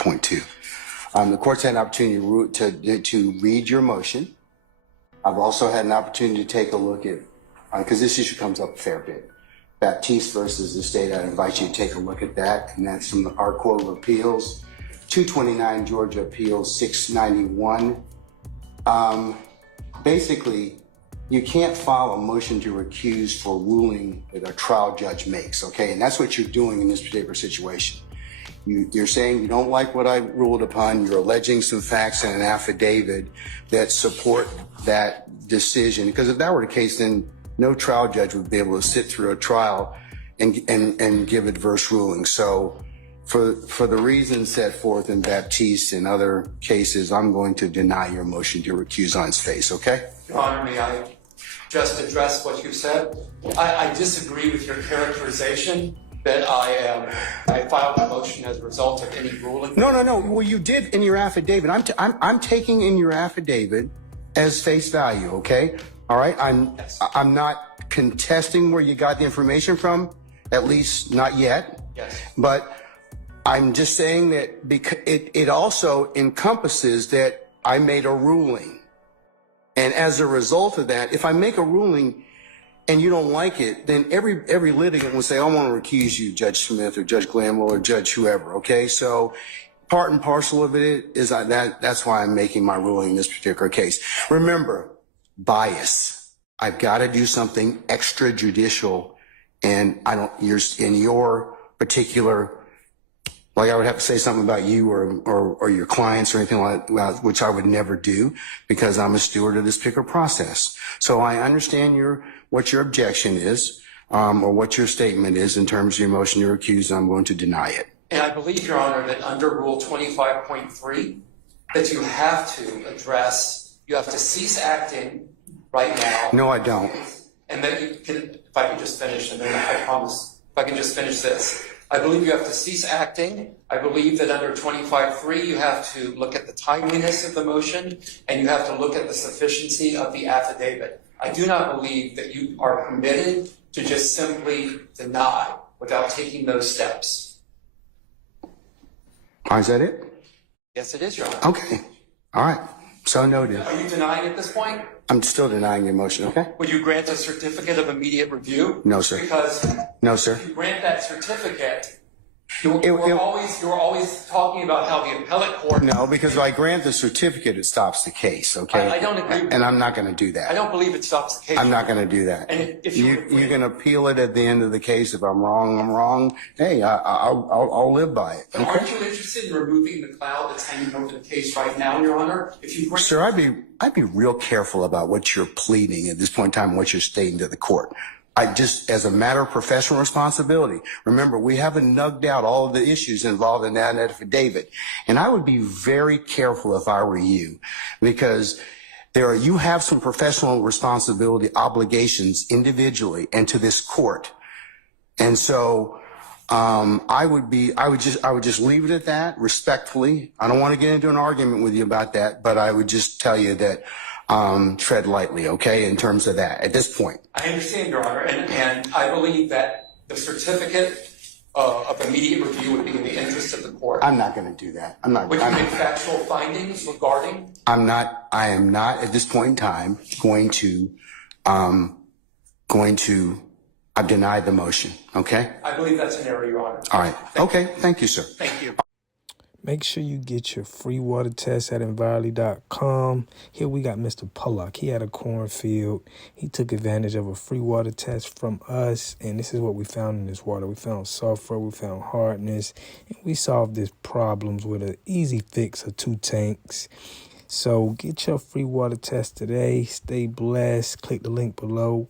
25.2. The court's had an opportunity to read your motion. I've also had an opportunity to take a look at, because this issue comes up a fair bit, Baptiste versus the state. I'd invite you to take a look at that, and that's from our Court of Appeals, 229 Georgia Appeals 691. Basically, you can't file a motion to recuse for ruling that a trial judge makes, okay? And that's what you're doing in this particular situation. You're saying you don't like what I ruled upon. You're alleging some facts in an affidavit that support that decision. Because if that were the case, then no trial judge would be able to sit through a trial and give adverse rulings. So for the reasons set forth in Baptiste and other cases, I'm going to deny your motion to recuse on its face, okay? Your Honor, may I just address what you said? I disagree with your characterization that I filed a motion as a result of any ruling. No. Well, you did in your affidavit. I'm taking in your affidavit as face value, okay? All right? I'm not contesting where you got the information from, at least not yet. Yes. But I'm just saying that because it also encompasses that I made a ruling. And as a result of that, if I make a ruling and you don't like it, then every litigant will say, I want to recuse you, Judge Smith or Judge Glanville or Judge whoever, okay? So part and parcel of it is that's why I'm making my ruling in this particular case. Remember, bias. I've got to do something extrajudicial, and you're in your particular, like I would have to say something about you or your clients or anything like that, which I would never do because I'm a steward of this particular process. So I understand what your objection is, or what your statement is in terms of your motion to recuse, and I'm going to deny it. And I believe, Your Honor, that under Rule 25.3, that you have to cease acting right now. No, I don't. And that you can, if I can just finish, and then I promise, if I can just finish this. I believe you have to cease acting. I believe that under 25.3, you have to look at the timeliness of the motion, and you have to look at the sufficiency of the affidavit. I do not believe that you are permitted to just simply deny without taking those steps. Is that it? Yes, it is, Your Honor. Okay. All right. So noted. Are you denying at this point? I'm still denying your motion, okay? Would you grant a certificate of immediate review? No, sir. Because no, sir. If you grant that certificate, you're always talking about how the appellate court... No, because if I grant the certificate, it stops the case, okay? I don't agree with And you. I'm not going to do that. I don't believe it stops the case. I'm not going to do that. And if you can appeal it at the end of the case. If I'm wrong, I'm wrong. Hey, I'll live by it. Okay? Aren't you interested in removing the cloud that's hanging over the case right now, Your Honor? Sir, I'd be real careful about what you're pleading at this point in time, what you're stating to the court. As a matter of professional responsibility, remember, we haven't nugged out all of the issues involved in that affidavit. And I would be very careful if I were you, because you have some professional responsibility obligations individually and to this court. And so, I would just leave it at that respectfully. I don't want to get into an argument with you about that, but I would just tell you that, tread lightly, okay, in terms of that at this point. I understand, Your Honor, and I believe that the certificate of immediate review would be in the interest of the court. I'm not going to do that. Would you make factual findings regarding? I am not at this point in time I've denied the motion, okay? I believe that's an error, Your Honor. All right. Okay. Thank you, sir. Thank you. Make sure you get your free water test at Envirely.com. Here we got Mr. Pollock. He had a cornfield. He took advantage of a free water test from us, and this is what we found in this water. We found sulfur, we found hardness, and we solved these problems with an easy fix of 2 tanks. So get your free water test today. Stay blessed. Click the link below.